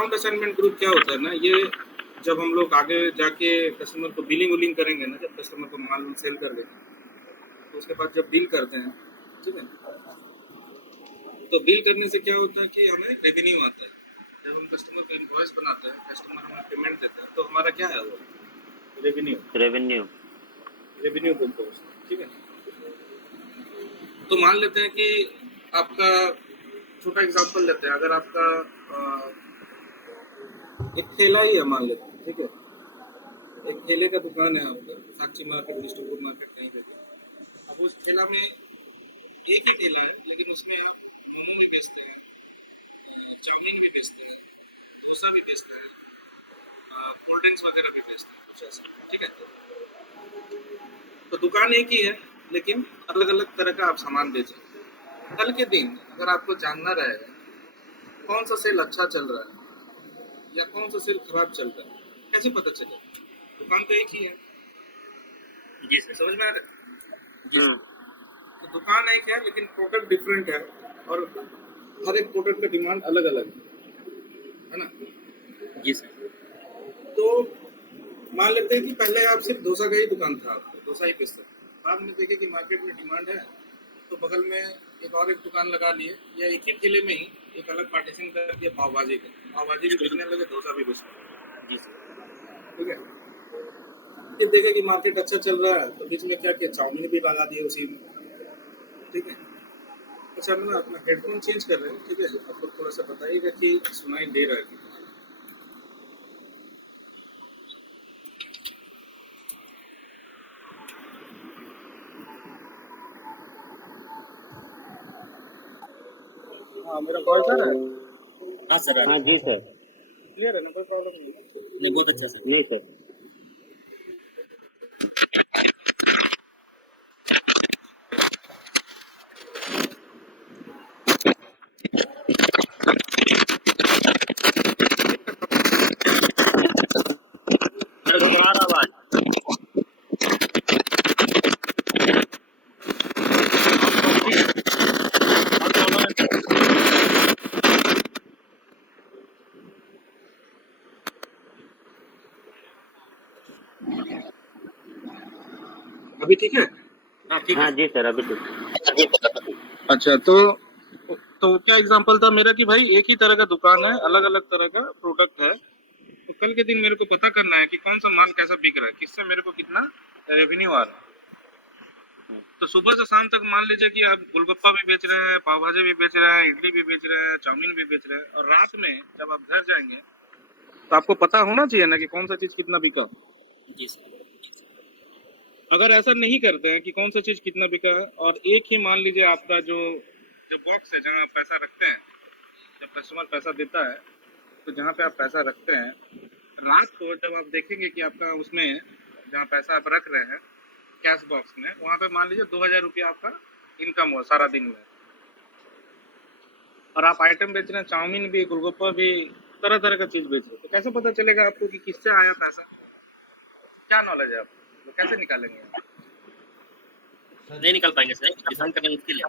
Account assignment group क्या होता है ना, ये जब हम लोग आगे जाके कस्टमर को बिलिंग विलिंग करेंगे ना, जब कस्टमर को माल सेल कर देंगे तो उसके बाद जब डील करते हैं, ठीक है, तो बिल करने से क्या होता है कि हमें रेवेन्यू आता है। जब हम कस्टमर को इनवॉइस बनाते हैं, कस्टमर हमें पेमेंट देता है, तो हमारा क्या है वो रेवेन्यू, रेवेन्यू रेवेन्यू बोलते हैं उसको, ठीक है। तो मान लेते हैं कि आपका छोटा एग्जांपल लेते हैं, अगर आपका एक ठेला ही है मान लेते हैं, ठीक है, एक ठेले का दुकान है आपका, साक्षी मार्केट, विष्णुपुर मार्केट, कहीं पे भी। अब उस ठेला में एक ही ठेले है, लेकिन उसमें मोमो भी बेचते हैं, चाउमीन भी बेचते हैं, डोसा भी बेचते हैं, कोल्ड ड्रिंक्स वगैरह भी बेचते हैं, कुछ ऐसा, ठीक है। तो दुकान एक ही है, लेकिन अलग अलग तरह का आप सामान बेच रहे हैं। कल के दिन अगर आपको जानना रहेगा कौन सा सेल अच्छा चल रहा है या कौन सा सेल खराब चल रहा है, कैसे पता चलेगा? दुकान तो एक ही है। जी सर। समझ में आ रहा है? तो दुकान एक है लेकिन प्रोडक्ट डिफरेंट है, और हर एक प्रोडक्ट का डिमांड अलग अलग है ना। जी सर। तो मान लेते हैं कि पहले आप सिर्फ डोसा का ही दुकान था, आपको डोसा ही बेचते थे, बाद में देखे कि मार्केट में डिमांड है, तो बगल में एक दुकान लगा लिए, या एक ही ठेले में ही एक अलग पार्टीशन कर दिया पाव भाजी का, पाव भाजी भी बेचने लगे, डोसा भी बेचने लगे। जी सर। ठीक है। फिर देखे कि मार्केट अच्छा चल रहा है, तो बीच में क्या किया, चाउमीन भी लगा दिए उसी में, ठीक है। अच्छा, हम ना अपना हेडफोन चेंज कर रहे हैं, ठीक है, आपको थोड़ा सा बताइएगा कि सुनाई दे रहा है कि हाँ, मेरा वॉइस आ रहा है? हाँ सर। हाँ जी सर। क्लियर है ना, कोई प्रॉब्लम नहीं है? नहीं, बहुत अच्छा सर। नहीं सर। मेरे को आ रहा आवाज। अभी ठीक है? हाँ ठीक है। हाँ जी सर, अभी ठीक। अच्छा, तो क्या एग्जांपल था मेरा कि भाई एक ही तरह का दुकान है, अलग अलग तरह का प्रोडक्ट है, तो कल के दिन मेरे को पता करना है कि कौन सा माल कैसा बिक रहा है, किससे मेरे को कितना रेवेन्यू आ रहा है। तो सुबह से शाम तक मान लीजिए कि आप गोलगप्पा भी बेच रहे हैं, पाव भाजी भी बेच रहे हैं, इडली भी बेच रहे हैं, चाउमीन भी बेच रहे हैं, और रात में जब आप घर जाएंगे तो आपको पता होना चाहिए ना कि कौन सा चीज कितना बिका। जी सर। अगर ऐसा नहीं करते हैं कि कौन सा चीज कितना बिका है, और एक ही मान लीजिए आपका जो जो बॉक्स है जहाँ आप पैसा रखते हैं, जब कस्टमर पैसा देता है तो जहाँ पे आप पैसा रखते हैं, रात को जब आप देखेंगे कि आपका उसमें जहाँ पैसा आप रख रहे हैं कैश बॉक्स में, वहाँ पे मान लीजिए 2000 रुपया आपका इनकम हुआ सारा दिन में, और आप आइटम बेच रहे हैं, चाउमीन भी, गोलगप्पा भी, तरह तरह का चीज बेच रहे हैं, तो कैसे पता चलेगा आपको कि किससे आया पैसा? क्या नॉलेज है आपको, तो कैसे निकालेंगे आप? नहीं निकल पाएंगे सर, डिफाइन करना मुश्किल है।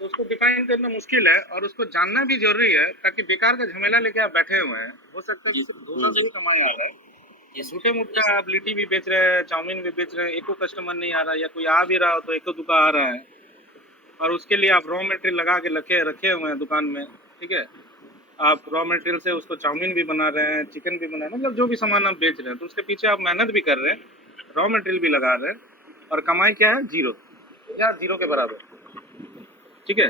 तो उसको डिफाइन करना मुश्किल है, और उसको जानना भी जरूरी है, ताकि बेकार का झमेला लेके आप बैठे हुए हैं, हो सकता है कि सिर्फ डोसा से ही कमाई आ रहा है, झूठे मूठे आप लिट्टी भी बेच रहे हैं, चाउमीन भी बेच रहे हैं, एको कस्टमर नहीं आ रहा, या कोई आ भी रहा हो तो एको दुकान आ रहा है, और उसके लिए आप रॉ मटेरियल लगा के रखे हुए हैं दुकान में, ठीक है। आप रॉ मटेरियल से उसको चाउमीन भी बना रहे हैं, चिकन भी बना रहे हैं, मतलब जो भी सामान आप बेच रहे हैं, तो उसके पीछे आप मेहनत भी कर रहे हैं, रॉ मटेरियल भी लगा रहे हैं, और कमाई क्या है, जीरो या जीरो के बराबर, ठीक है।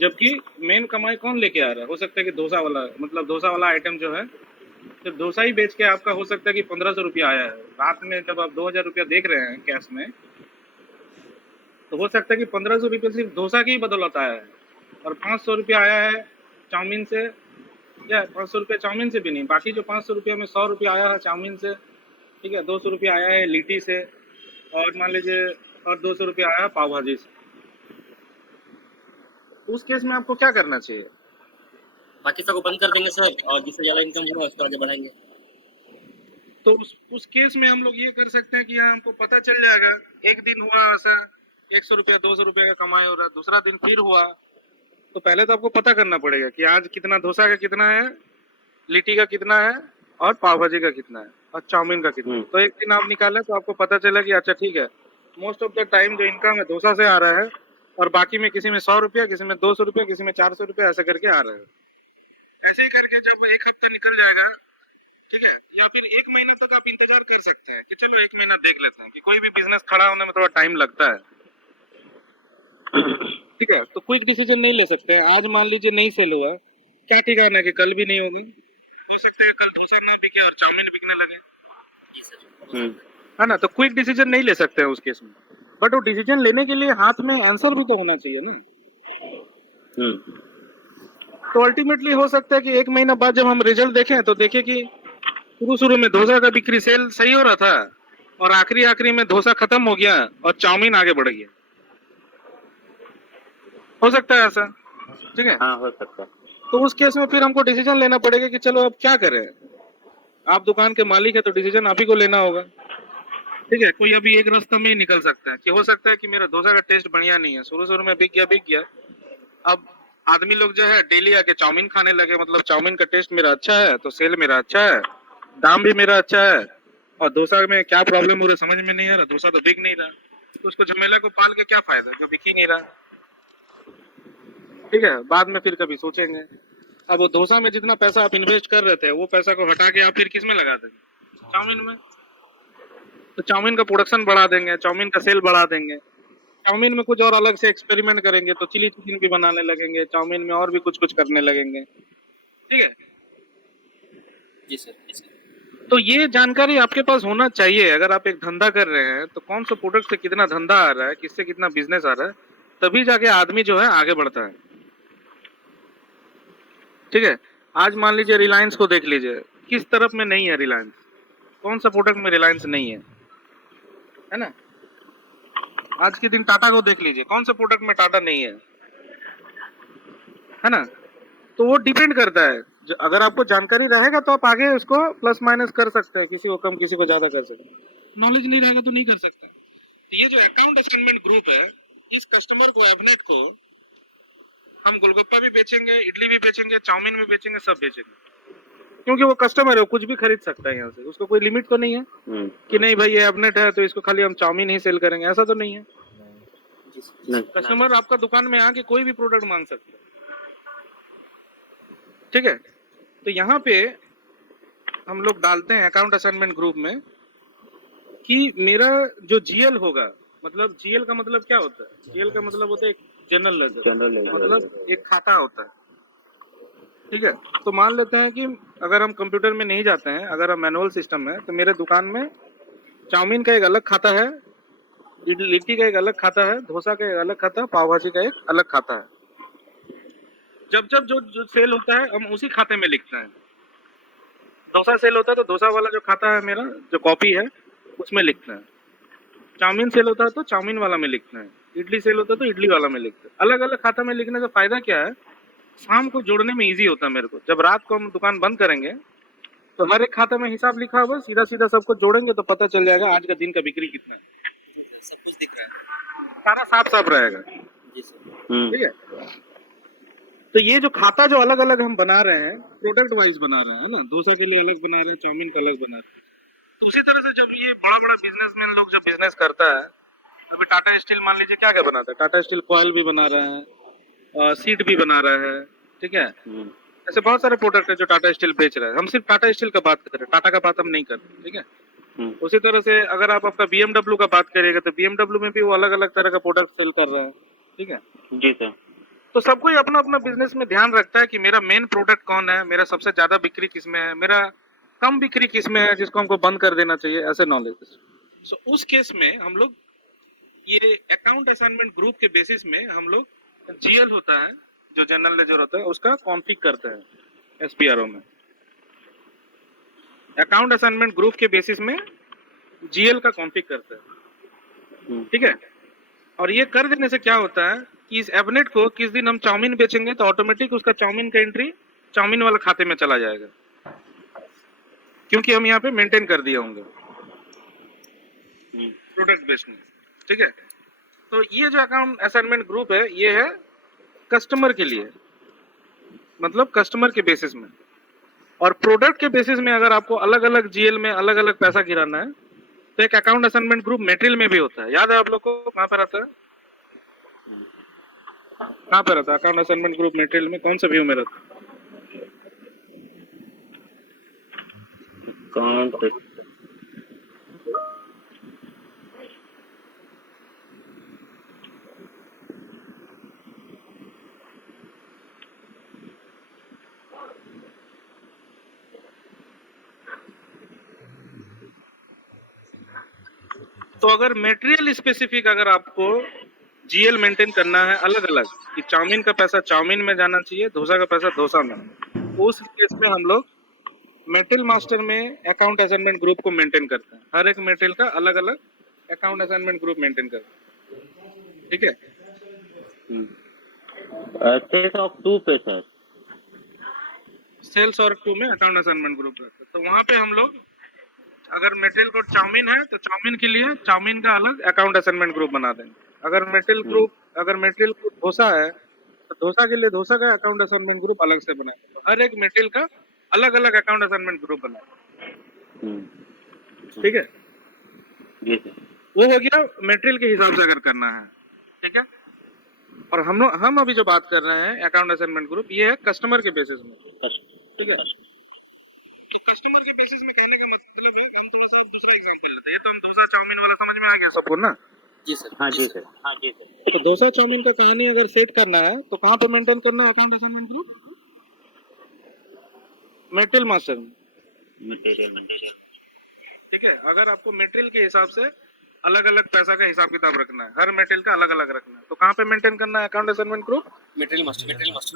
जबकि मेन कमाई कौन लेके आ रहा है, हो सकता है कि डोसा वाला, मतलब डोसा वाला आइटम जो है, तो डोसा ही बेच के आपका हो सकता है कि 1500 रुपया आया है रात में, जब आप 2000 रुपया देख रहे हैं कैश में, तो हो सकता है कि 1500 रुपया सिर्फ डोसा की ही बदौलत आया है, और 500 रुपया आया है चाउमीन से, या 500 रुपया चाउमीन से भी नहीं, बाकी जो 500 रुपया में 100 रुपया आया है चाउमीन से, ठीक है, 200 रुपया आया है लिट्टी से, और मान लीजिए और 200 रुपया आया है पाव भाजी से। उस केस में आपको क्या करना चाहिए? बाकी सबको बंद कर देंगे सर, और जिससे ज्यादा इनकम होगा उसको आगे बढ़ाएंगे। तो उस केस में हम लोग ये कर सकते हैं कि यहाँ हमको पता चल जाएगा, एक दिन हुआ ऐसा 100 रुपया 200 रुपया का कमाई हो रहा है, दूसरा दिन फिर हुआ तो पहले तो आपको पता करना पड़ेगा कि आज कितना डोसा का कितना है, लिट्टी का कितना है और पाव भाजी का कितना है और चाउमीन का कितना है। तो एक दिन आप निकालें तो आपको पता चला कि अच्छा ठीक है, मोस्ट ऑफ द टाइम जो इनकम है डोसा से आ रहा है और बाकी में किसी में 100 रुपया, किसी में 200 रुपया, किसी में 400 रुपया ऐसे करके आ रहा है। ऐसे ही करके जब एक हफ्ता निकल जाएगा, ठीक है, या फिर एक महीना तक आप इंतजार कर सकते हैं कि चलो एक महीना देख लेते हैं, कि कोई भी बिजनेस खड़ा होने में थोड़ा टाइम लगता है, ठीक है। तो क्विक डिसीजन नहीं ले सकते हैं। आज मान लीजिए नहीं सेल हुआ, क्या ठिकाना है कि कल भी नहीं होगा, हो सकता है कल डोसा ना बिके और चाउमीन बिकने लगे, है ना। तो क्विक डिसीजन नहीं ले सकते हैं उस केस में, बट वो डिसीजन लेने के लिए हाथ में आंसर भी तो होना चाहिए ना। तो अल्टीमेटली हो सकता है कि एक महीना बाद जब हम रिजल्ट देखें तो देखें कि शुरू में डोसा का बिक्री सेल सही हो रहा था और आखिरी में डोसा खत्म हो गया और चाउमीन आगे बढ़ गया। हो सकता है ऐसा, ठीक है। हाँ, हो सकता है। तो उस केस में फिर हमको डिसीजन लेना पड़ेगा कि चलो अब क्या करें। आप दुकान के मालिक है तो डिसीजन आप ही को लेना होगा, ठीक है। कोई अभी एक रास्ता में ही निकल सकता है कि हो सकता है कि मेरा डोसा का टेस्ट बढ़िया नहीं है, शुरू में बिक गया। अब आदमी लोग जो है डेली आके चाउमीन खाने लगे, मतलब चाउमीन का टेस्ट मेरा अच्छा है तो सेल मेरा अच्छा है, दाम भी मेरा अच्छा है, और डोसा में क्या प्रॉब्लम हो रहा है समझ में नहीं आ रहा, डोसा तो बिक नहीं रहा, तो उसको झमेला को पाल के क्या फायदा जो बिक ही नहीं रहा, ठीक है। बाद में फिर कभी सोचेंगे। अब वो डोसा में जितना पैसा आप इन्वेस्ट कर रहे थे वो पैसा को हटा के आप फिर किस में लगा देंगे, चाउमीन में। तो चाउमीन का प्रोडक्शन बढ़ा देंगे, चाउमीन का सेल बढ़ा देंगे, चाउमीन में कुछ और अलग से एक्सपेरिमेंट करेंगे, तो चिली चिकन भी बनाने लगेंगे, चाउमीन में और भी कुछ करने लगेंगे, ठीक है। जी सर। तो ये जानकारी आपके पास होना चाहिए। अगर आप एक धंधा कर रहे हैं तो कौन सा प्रोडक्ट से कितना धंधा आ रहा है, किससे कितना बिजनेस आ रहा है, तभी जाके आदमी जो है आगे बढ़ता है, ठीक है। आज मान लीजिए रिलायंस को देख लीजिए, किस तरफ में नहीं है रिलायंस, कौन सा प्रोडक्ट में रिलायंस नहीं है ना। आज के दिन टाटा को देख लीजिए, कौन सा प्रोडक्ट में टाटा नहीं है ना। तो वो डिपेंड करता है, अगर आपको जानकारी रहेगा तो आप आगे उसको प्लस माइनस कर सकते हैं, किसी को कम किसी को ज्यादा कर सकते हैं। नॉलेज नहीं रहेगा तो नहीं कर सकते। तो ये जो अकाउंट असाइनमेंट ग्रुप है, इस कस्टमर को एबनेट को हम गोलगप्पा भी बेचेंगे, इडली भी बेचेंगे, चाउमीन भी बेचेंगे, सब बेचेंगे, क्योंकि वो कस्टमर है, वो कुछ भी खरीद सकता है यहाँ से, उसको कोई लिमिट तो नहीं है कि नहीं भाई ये एबनेट है तो इसको खाली हम चाउमीन ही सेल करेंगे, ऐसा तो नहीं है। कस्टमर आपका दुकान में आके कोई भी प्रोडक्ट मांग सकता है, ठीक है। तो यहाँ पे हम लोग डालते हैं अकाउंट असाइनमेंट ग्रुप में कि मेरा जो जीएल होगा, मतलब जीएल का मतलब क्या होता है, जीएल का मतलब होता है एक जनरल लेजर, मतलब एक खाता होता है, ठीक है। तो मान लेते हैं कि अगर हम कंप्यूटर में नहीं जाते हैं, अगर हम मैनुअल सिस्टम है, तो मेरे दुकान में चाउमीन का एक अलग खाता है, लिट्टी का एक अलग खाता है, डोसा का एक अलग खाता, पाव भाजी का एक अलग खाता है। जब जो सेल होता है हम उसी खाते में लिखते हैं। डोसा सेल होता है तो डोसा वाला जो खाता है मेरा जो कॉपी है उसमें लिखते हैं, चाउमीन सेल होता है तो चाउमीन वाला में लिखते हैं, इडली सेल होता है तो इडली वाला में लिखते हैं। अलग अलग खाता में लिखने का फायदा क्या है, शाम को जोड़ने में इजी होता है मेरे को। जब रात को हम दुकान बंद करेंगे तो हर एक खाता में हिसाब लिखा होगा, सीधा सीधा सबको जोड़ेंगे तो पता चल जाएगा आज का दिन का बिक्री कितना है, सब कुछ दिख रहा है, सारा साफ साफ रहेगा, जी सर। ठीक है। तो ये जो खाता जो अलग अलग हम बना रहे हैं प्रोडक्ट वाइज बना रहे हैं ना, डोसा के लिए अलग बना रहे हैं, चाउमीन का अलग बना रहे हैं। तो उसी तरह से जब ये बड़ा बड़ा बिजनेसमैन लोग जब बिजनेस करता है, अभी टाटा स्टील मान लीजिए क्या क्या बनाता है, टाटा स्टील कॉयल भी बना रहा है, सीट भी बना रहा है, ठीक है। ऐसे बहुत सारे प्रोडक्ट है जो टाटा स्टील बेच रहा है। हम सिर्फ टाटा स्टील का बात कर रहे हैं, टाटा का बात हम नहीं कर रहे, ठीक है। उसी तरह से अगर आप आपका BMW का बात करिएगा तो BMW में भी वो अलग अलग तरह का प्रोडक्ट सेल कर रहे हैं, ठीक है जी सर। तो सबको ही अपना अपना बिजनेस में ध्यान रखता है कि मेरा मेन प्रोडक्ट कौन है, मेरा सबसे ज्यादा बिक्री किस में है, मेरा कम बिक्री किस में है जिसको हमको बंद कर देना चाहिए, ऐसे नॉलेज। सो उस केस में हम लोग ये अकाउंट असाइनमेंट ग्रुप के बेसिस में हम लोग जीएल होता है जो जनरल लेजर होता है उसका कॉन्फिग करते हैं एसपीआरओ में। अकाउंट असाइनमेंट ग्रुप के बेसिस में जीएल का कॉन्फिग करते हैं, ठीक है। और ये कर देने से क्या होता है कि इस एबनेट को किस दिन हम चाउमीन बेचेंगे तो ऑटोमेटिक उसका चाउमीन का एंट्री चाउमीन वाला खाते में चला जाएगा, क्योंकि हम यहाँ पे मेंटेन कर दिए होंगे प्रोडक्ट बेचने, ठीक है। तो ये जो अकाउंट असाइनमेंट ग्रुप है ये है कस्टमर के लिए, मतलब कस्टमर के बेसिस में। और प्रोडक्ट के बेसिस में अगर आपको अलग अलग जीएल में अलग अलग पैसा गिराना है तो एक अकाउंट असाइनमेंट ग्रुप मेटेरियल में भी होता है। याद है आप लोग को? कहाँ पर आता है, कहाँ पर आता है अकाउंट असाइनमेंट ग्रुप मेटेरियल में? कौन सा व्यू में रहता है? तो अगर मेटेरियल स्पेसिफिक अगर आपको जीएल मेंटेन करना है अलग अलग, कि चाउमीन का पैसा चाउमीन में जाना चाहिए, डोसा का पैसा डोसा में, उस केस में हम लोग मेटेरियल मास्टर में अकाउंट असाइनमेंट ग्रुप को मेंटेन करते हैं। हर एक मेटेरियल का अलग अलग अकाउंट असाइनमेंट ग्रुप मेंटेन करते हैं। ठीक है। सेल्स ऑफ 2 पे सर, सेल्स और 2 में अकाउंट असाइनमेंट ग्रुप रहता है। तो वहां पे हम लोग अगर मेटेरियल कोड चाउमीन है तो चाउमीन के लिए चाउमीन का अलग अकाउंट असाइनमेंट ग्रुप बना देंगे। अगर मेटेरियल कोड डोसा है तो डोसा के लिए डोसा का अकाउंट असाइनमेंट ग्रुप अलग से बनाएंगे। हर एक मेटेरियल का अलग अलग अकाउंट असाइनमेंट ग्रुप बनाएंगे। ठीक है, जी सर। वो हो गया मेटेरियल के हिसाब से अगर करना है। ठीक है। और हम अभी जो बात कर रहे हैं अकाउंट असाइनमेंट ग्रुप, ये है कस्टमर के बेसिस में। ठीक है। तो कस्टमर के बेसिस में कहने का मतलब है, हम थोड़ा सा दूसरा एग्जांपल लेते हैं। ये तो हम डोसा चाउमीन वाला समझ में आ गया सबको ना? जी सर। हाँ जी सर, हाँ जी सर। तो डोसा चाउमीन का कहानी अगर सेट करना है तो कहाँ पे मेंटेन करना है account assignment group? Material master में। मटेरियल। ठीक है। अगर आपको मेटेरियल के हिसाब से अलग अलग पैसा का हिसाब किताब रखना है, हर मेटेरियल का अलग अलग रखना है, तो कहाँ पे मेंटेन करना है account assignment group? Material master.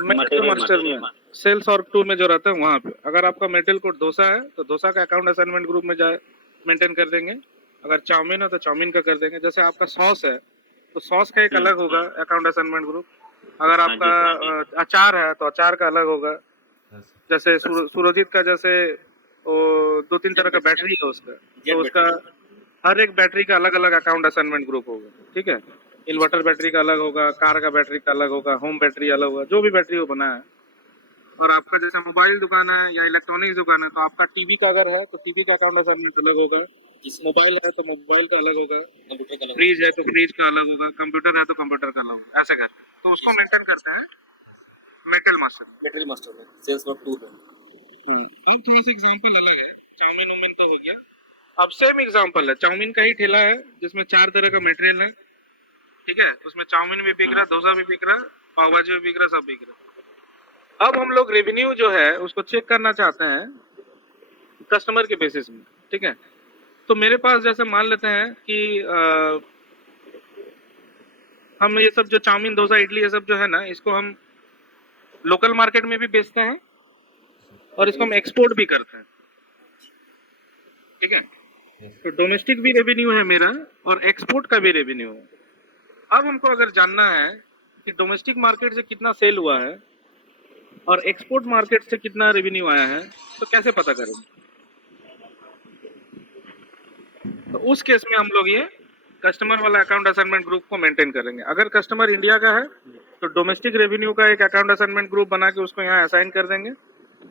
Material master में, सेल्स और 2 में जो रहता है वहाँ पे। अगर आपका मेटेरियल कोड डोसा है तो डोसा का अकाउंट असाइनमेंट ग्रुप में जाए मेंटेन कर देंगे। अगर चाउमीन है तो चाउमीन का कर देंगे। जैसे आपका सॉस है तो सॉस का एक अलग होगा अकाउंट असाइनमेंट ग्रुप। अगर आपका अचार है तो अचार का अलग होगा। जैसे सुरजीत का जैसे वो 2-3 तरह का बैटरी है उसका, तो उसका हर एक बैटरी का अलग अलग अकाउंट असाइनमेंट ग्रुप होगा। ठीक है। इन्वर्टर बैटरी का अलग होगा, कार का बैटरी का अलग होगा, होम बैटरी अलग होगा, जो भी बैटरी वो बना है। और आपका जैसे मोबाइल दुकान है या इलेक्ट्रॉनिक्स दुकान है तो आपका टीवी का अगर है तो टीवी का अकाउंट असाइनमेंट अलग होगा। मोबाइल है तो मोबाइल का अलग होगा, फ्रिज है तो फ्रिज का अलग होगा, कंप्यूटर है तो कंप्यूटर का अलग होगा। ऐसा कर तो उसको मेंटेन करते हैं मेटल मास्टर में सेल्स और 2 में। अब थोड़ा सा एग्जांपल अलग है। चाउमीन उमीन तो हो गया। अब सेम एग्जांपल है, चाउमीन का ही ठेला है जिसमें 4 तरह का मटेरियल है। ठीक है। उसमें चाउमीन भी बिक रहा, डोसा भी बिक रहा, पाव भाजी भी बिक रहा, सब बिक रहा। अब हम लोग रेवेन्यू जो है उसको चेक करना चाहते हैं कस्टमर के बेसिस में। ठीक है। तो मेरे पास जैसे मान लेते हैं कि हम ये सब जो चाउमीन डोसा इडली ये सब जो है ना, इसको हम लोकल मार्केट में भी बेचते हैं और इसको हम एक्सपोर्ट भी करते हैं। ठीक है। तो डोमेस्टिक भी रेवेन्यू है मेरा और एक्सपोर्ट का भी रेवेन्यू है। अब हमको अगर जानना है कि डोमेस्टिक मार्केट से कितना सेल हुआ है और एक्सपोर्ट मार्केट से कितना रेवेन्यू आया है तो कैसे पता करेंगे? तो उस केस में हम लोग ये कस्टमर वाला अकाउंट असाइनमेंट ग्रुप को मेंटेन करेंगे। अगर कस्टमर इंडिया का है तो डोमेस्टिक रेवेन्यू का एक अकाउंट असाइनमेंट ग्रुप बना के उसको यहाँ असाइन कर देंगे।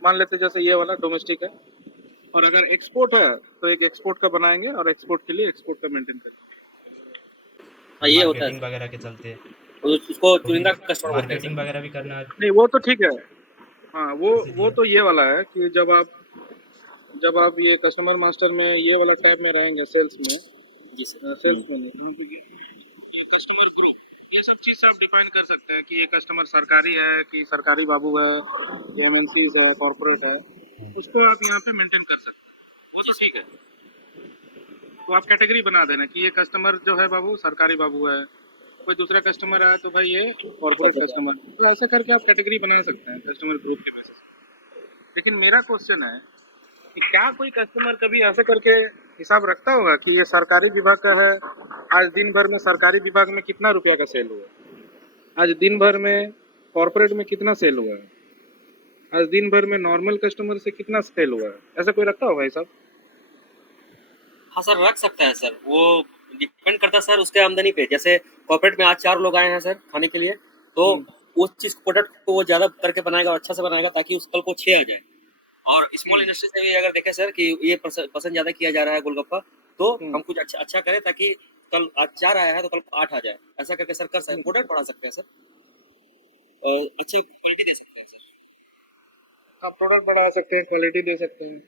मान लेते जैसे ये वाला डोमेस्टिक है। और अगर एक्सपोर्ट है तो एक एक्सपोर्ट का बनाएंगे और एक्सपोर्ट के लिए एक्सपोर्ट का मेंटेन करेंगे। हाँ, ये होता है मार्केटिंग वगैरह के चलते उसको चुनिंदा कस्टमर बोलते हैं। मार्केटिंग वगैरह भी करना है। नहीं वो तो ठीक है। हाँ वो तो ये वाला है कि जब आप ये कस्टमर मास्टर में ये वाला टैब में रहेंगे सेल्स में। जी सर। सेल्स में ये कस्टमर ग्रुप ये सब चीज आप डिफाइन कर सकते हैं कि ये कस्टमर सरकारी है कि सरकारी बाबू है, एमएनसी है, कॉर्पोरेट है, उसको आप यहाँ पे मेंटेन कर सकते हैं। वो तो ठीक है। तो आप कैटेगरी बना देना कि ये कस्टमर जो है बाबू सरकारी बाबू है, कोई दूसरा कस्टमर आया तो भाई ये कॉर्पोरेट कस्टमर। तो ऐसा करके आप कैटेगरी बना सकते हैं कस्टमर ग्रुप के बेसिस। लेकिन मेरा क्वेश्चन है कि क्या कोई कस्टमर कभी ऐसे करके हिसाब रखता होगा कि ये सरकारी विभाग का है, आज दिन भर में सरकारी विभाग में कितना रुपया का सेल हुआ, आज दिन भर में कॉर्पोरेट में कितना सेल हुआ है, आज दिन भर में नॉर्मल कस्टमर से कितना सेल हुआ है? ऐसा कोई रखता होगा हिसाब? हाँ सर, रख सकता है सर। वो डिपेंड करता है सर उसके आमदनी पे। जैसे कॉर्पोरेट में आज 4 लोग आए हैं सर खाने के लिए, तो उस चीज प्रोडक्ट को वो ज्यादा करके बनाएगा और अच्छा से बनाएगा ताकि उस कल को 6 आ जाए। और स्मॉल इंडस्ट्री से भी अगर देखें सर कि ये पसंद ज्यादा किया जा रहा है गोलगप्पा, तो हम कुछ अच्छा करें ताकि कल आज 4 आया है तो कल 8 आ जाए, ऐसा करके सर कर सकते हैं, प्रोडक्ट बढ़ा सकते हैं सर, अच्छी क्वालिटी दे सकते हैं सर। आप प्रोडक्ट बढ़ा सकते हैं, क्वालिटी दे सकते हैं।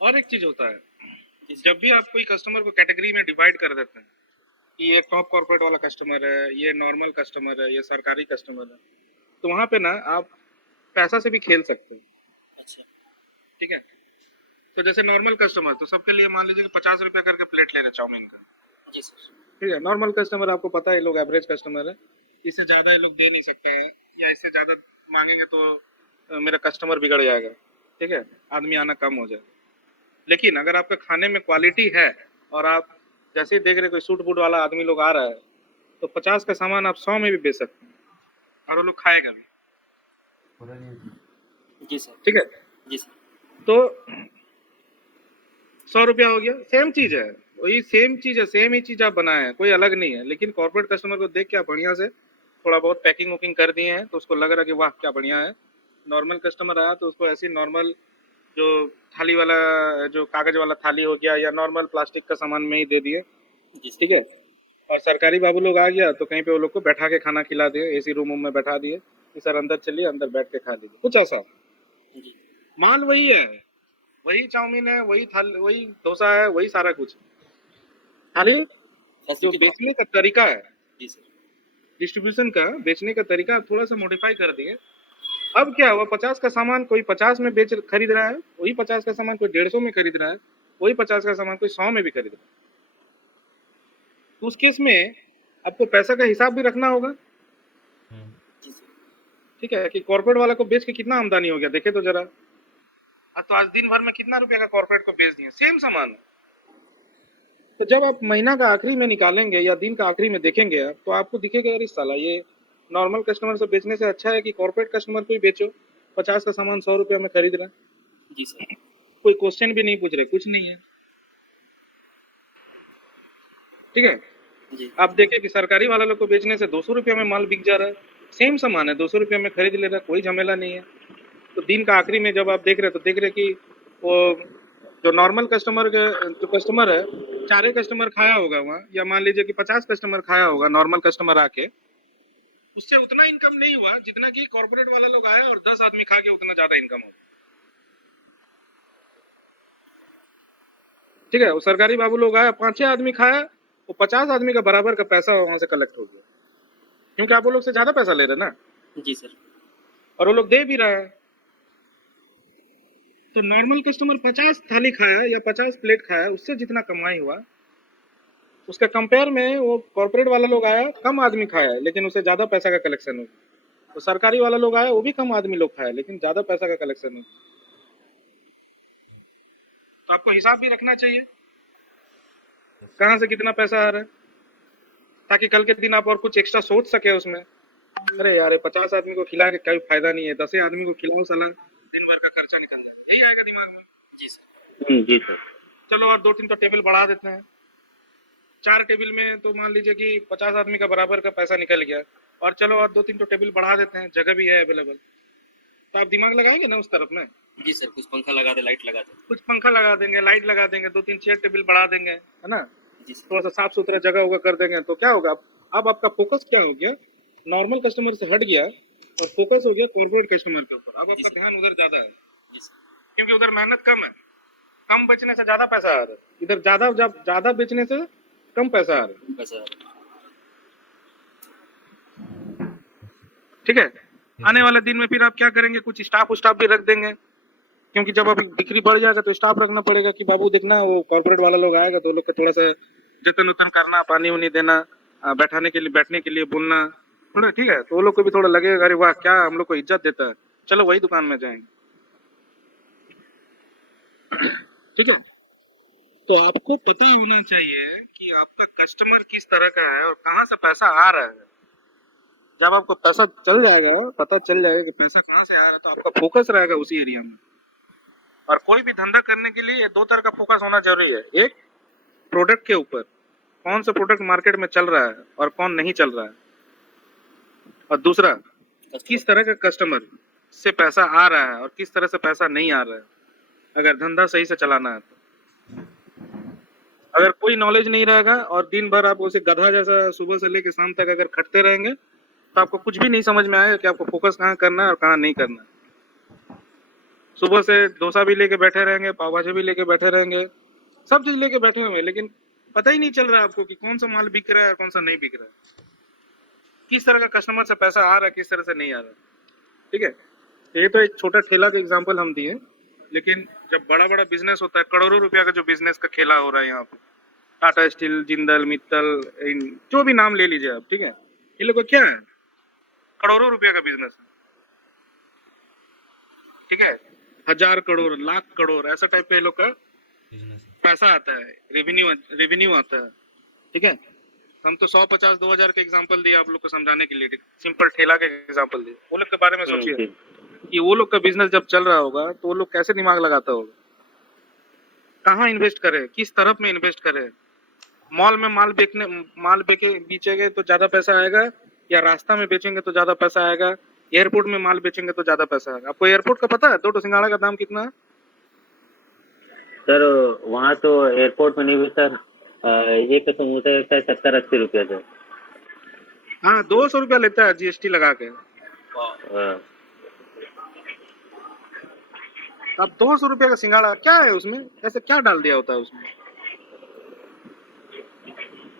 और एक चीज होता है, जब भी आप कोई कस्टमर को कैटेगरी में डिवाइड कर देते हैं कि ये टॉप कॉर्पोरेट वाला कस्टमर है, ये नॉर्मल कस्टमर है, ये सरकारी कस्टमर है, तो वहाँ पे ना आप पैसा से भी खेल सकते हो। अच्छा, ठीक है, तो जैसे नॉर्मल कस्टमर तो सबके लिए मान लीजिए कि 50 रुपया करके प्लेट ले रहे चाउमीन का। जी सर। ठीक है, नॉर्मल कस्टमर आपको पता है, ये लोग एवरेज कस्टमर है, इससे ज़्यादा ये लोग दे नहीं सकते हैं, या इससे ज़्यादा मांगेंगे तो मेरा कस्टमर बिगड़ जाएगा। ठीक है, आदमी आना कम हो जाए। लेकिन अगर आपके खाने में क्वालिटी है और आप जैसे ही देख रहे कोई सूट बूट वाला आदमी लोग आ रहा है, तो 50 का सामान आप 100 में भी बेच सकते हैं और वो लोग खाएगा भी। जी सर। ठीक है, जी सर। तो 100 रुपया हो गया, सेम चीज है, वही सेम चीज है, सेम ही चीज आप बनाए हैं, कोई अलग नहीं है। लेकिन कॉर्पोरेट कस्टमर को देख के आप बढ़िया से थोड़ा बहुत पैकिंग वुकिंग कर दिए हैं, तो उसको लग रहा है कि वाह क्या बढ़िया है। नॉर्मल कस्टमर आया तो उसको ऐसी नॉर्मल जो थाली वाला, जो कागज वाला थाली हो गया, या नॉर्मल प्लास्टिक का सामान में ही दे दिए। ठीक है, और सरकारी बाबू लोग आ गया तो कहीं पे वो लोग को बैठा के खाना खिला दिए, एसी रूम में बैठा दिए कि सर अंदर चलिए, अंदर बैठ के खा लीजिए, कुछ ऐसा। माल वही है, वही चाउमीन है, वही थाली, वही डोसा है, वही सारा कुछ, खाली जो बेचने का तरीका है, डिस्ट्रीब्यूशन का बेचने का तरीका थोड़ा सा मॉडिफाई कर दिए। अब क्या हुआ, 50 का सामान कोई 50 में खरीद रहा है, वही 50 का सामान कोई 150 में खरीद रहा है, वही 50 का सामान कोई 100 में भी खरीद रहा है। तो उस केस में आपको पैसा का हिसाब भी रखना होगा। ठीक है, कि कॉर्पोरेट वाला को बेच के कितना आमदनी हो गया देखे तो जरा। तो आज दिन भर में कितना रुपया का कॉर्पोरेट को बेच दिए सेम सामान। तो जब आप महीना का आखिरी में निकालेंगे या दिन का आखिरी में देखेंगे तो आपको दिखेगा अरे साला ये नॉर्मल कस्टमर से बेचने से अच्छा है कि कॉर्पोरेट कस्टमर को ही बेचो, 50 का सामान 100 रुपया में खरीद रहा है। जी सर। कोई क्वेश्चन भी नहीं पूछ रहे, कुछ नहीं है। ठीक है जी। आप देखिए कि सरकारी वाला लोग को बेचने से 200 रुपया में माल बिक जा रहा है, सेम सामान है, 200 रुपया में खरीद ले रहा है, कोई झमेला नहीं है। तो दिन का आखिरी में जब आप देख रहे तो देख रहे कि वो जो नॉर्मल कस्टमर जो कस्टमर है, 4 कस्टमर खाया होगा वहाँ, या मान लीजिए कि 50 कस्टमर खाया होगा नॉर्मल कस्टमर आके, उससे उतना इनकम नहीं हुआ जितना कि कॉर्पोरेट वाला लोग आया और 10 आदमी खा के उतना ज्यादा इनकम हो। ठीक है, वो सरकारी बाबू लोग आया, 5-6 आदमी खाया, वो 50 आदमी का बराबर का पैसा वहां से कलेक्ट हो गया, क्योंकि आप वो लोग से ज्यादा पैसा ले रहे ना। जी सर। और वो लोग दे भी रहा है। तो नॉर्मल कस्टमर 50 थाली खाया या 50 प्लेट खाया, उससे जितना कमाई हुआ उसका कंपेयर में वो कॉर्पोरेट वाला लोग आया, कम आदमी खाया लेकिन उससे ज्यादा पैसा का कलेक्शन हुआ। तो सरकारी वाला लोग आया, वो भी कम आदमी लोग खाया लेकिन ज्यादा पैसा का कलेक्शन हुआ। तो आपको हिसाब भी रखना चाहिए कहाँ से कितना पैसा आ रहा है, ताकि कल के दिन आप और कुछ एक्स्ट्रा सोच सके उसमें। अरे यार 50 आदमी को खिला के कोई फायदा नहीं है, 10 आदमी को खिलाओ साला, दिन भर का खर्चा निकल जाए, यही आएगा दिमाग में। जी सर। जी सर। चलो और 2-3 तो टेबल बढ़ा देते हैं, 4 टेबल में तो मान लीजिए कि 50 आदमी का बराबर का पैसा निकल गया, और चलो और 2-3 तो टेबल बढ़ा देते हैं, जगह भी है अवेलेबल। तो आप दिमाग लगाएंगे ना उस तरफ में। जी सर, कुछ पंखा लगा दे, लाइट लगा दे, कुछ पंखा लगा देंगे, लाइट लगा देंगे, 2-3 चेयर टेबल बढ़ा देंगे, है ना। थोड़ा सा साफ सुथरा जगह होगा कर देंगे, तो क्या होगा, अब आपका फोकस क्या हो गया, नॉर्मल कस्टमर से हट गया और फोकस हो गया कॉर्पोरेट कस्टमर के ऊपर। अब आपका ध्यान उधर ज्यादा है, क्योंकि उधर मेहनत कम है, कम बेचने से ज्यादा पैसा आ रहा है, इधर ज्यादा बेचने से कम पैसा आ रहा है। ठीक है, आने वाले दिन में फिर आप क्या करेंगे, कुछ स्टाफ भी रख देंगे, क्योंकि जब अभी बिक्री बढ़ जाएगा तो स्टाफ रखना पड़ेगा कि बाबू देखना वो कॉर्पोरेट वाला लोग आएगा तो लोग को थोड़ा सा जतन उतन करना, पानी उनी देना, बैठने के लिए बोलना थोड़ा। ठीक है, तो वो लोग को भी थोड़ा लगेगा अरे वाह क्या हम लोग को इज्जत देता है, चलो वही दुकान में जाएंगे। ठीक है, तो आपको पता होना चाहिए कि आपका कस्टमर किस तरह का है और कहाँ से पैसा आ रहा है। जब आपको पैसा पता चल जाएगा कि पैसा कहाँ से आ रहा है, तो आपका फोकस रहेगा उसी एरिया में। और कोई भी धंधा करने के लिए 2 तरह का फोकस होना जरूरी है, एक प्रोडक्ट के ऊपर कौन सा प्रोडक्ट मार्केट में चल रहा है और कौन नहीं चल रहा है, और दूसरा किस तरह का कस्टमर से पैसा आ रहा है और किस तरह से पैसा नहीं आ रहा है, अगर धंधा सही से चलाना है तो। अगर कोई नॉलेज नहीं रहेगा और दिन भर आप उसे गधा जैसा सुबह से लेकर शाम तक अगर खटते रहेंगे तो आपको कुछ भी नहीं समझ में आएगा कि आपको फोकस कहाँ करना है और कहाँ नहीं करना है। सुबह से डोसा भी लेके बैठे रहेंगे, पाव भाजी भी लेके बैठे रहेंगे, सब चीज लेके बैठे हुए हैं, लेकिन पता ही नहीं चल रहा है आपको कि कौन सा माल बिक रहा है और कौन सा नहीं बिक रहा है, किस तरह का कस्टमर से पैसा आ रहा है, किस तरह से नहीं आ रहा है। ठीक है, ये तो एक छोटा ठेला का एग्जांपल हम दिए, लेकिन जब बड़ा बड़ा बिजनेस होता है, करोड़ों रुपया का जो बिजनेस का खेला हो रहा है यहाँ पे, टाटा स्टील, जिंदल, मित्तल, जो भी नाम ले लीजिए आप, ठीक है, ये लोग का क्या है, करोड़ों रुपया का बिजनेस है। ठीक है, 1000 करोड़, लाख करोड़, ऐसा टाइप का ये लोग का बिजनेस पैसा आता है, रेवेन्यू आता है। ठीक है, हम तो 100, 50, 2000 के एग्जांपल दिए आप लोग को समझाने के लिए, सिंपल ठेला के एग्जांपल दिए। वो लोग के बारे में सोचिए कि वो लोग का बिजनेस जब चल रहा होगा तो वो लोग कैसे दिमाग लगाता होगा, कहाँ इन्वेस्ट करे, किस तरफ में इन्वेस्ट करे, मॉल में माल बेचेंगे तो ज्यादा पैसा आएगा, या रास्ता में बेचेंगे तो ज्यादा पैसा आएगा, एयरपोर्ट में माल बेचेंगे तो ज्यादा पैसा आएगा। आपको एयरपोर्ट का पता है 2 सिंघाड़ा का दाम कितना है? सर वहाँ तो एयरपोर्ट में नहीं भी सर, एक समोसा है 70-80 रुपया सर। हाँ, 200 रुपया लेता है जीएसटी लगा के। हाँ। अब 200 रुपया का सिंघाड़ा क्या है उसमें, ऐसे क्या डाल दिया होता है उसमें?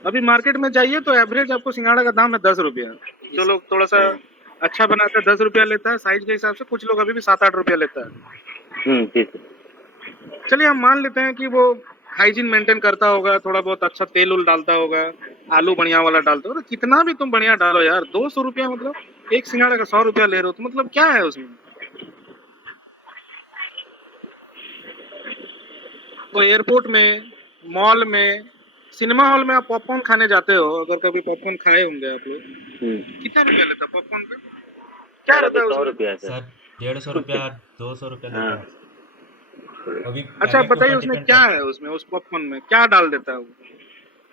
अभी मार्केट में जाइए तो एवरेज आपको सिंघाड़ा का दाम है 10 रुपया। जो लोग थोड़ा सा अच्छा बनाता है 10 रुपया लेता है साइज के हिसाब से, कुछ लोग अभी भी 7-8 रुपया लेता है। जी सर। चलिए हम मान लेते हैं कि वो हाइजीन मेंटेन करता होगा, थोड़ा बहुत अच्छा तेल उल डालता होगा, आलू बढ़िया वाला डालता होगा, तो कितना भी तुम बढ़िया डालो यार, 200 रुपया मतलब एक सिंघाड़ा का 100 रुपया ले रहे हो तो मतलब क्या है उसमें? तो एयरपोर्ट में, मॉल में, सिनेमा हॉल में आप पॉपकॉर्न खाने जाते हो, अगर कभी पॉपकॉर्न खाए होंगे आप लोग, कितना रुपया लेता है पॉपकॉर्न का? क्या रहता है 100 उसमें? रुपया सर। सर 150 रुपया 200 रुपया लेता हाँ। है। अभी अच्छा पैकेट के बताइए ऊपर उसमें डिपेंड क्या करता है, उसमें उस पॉपकॉर्न में क्या डाल देता है वो?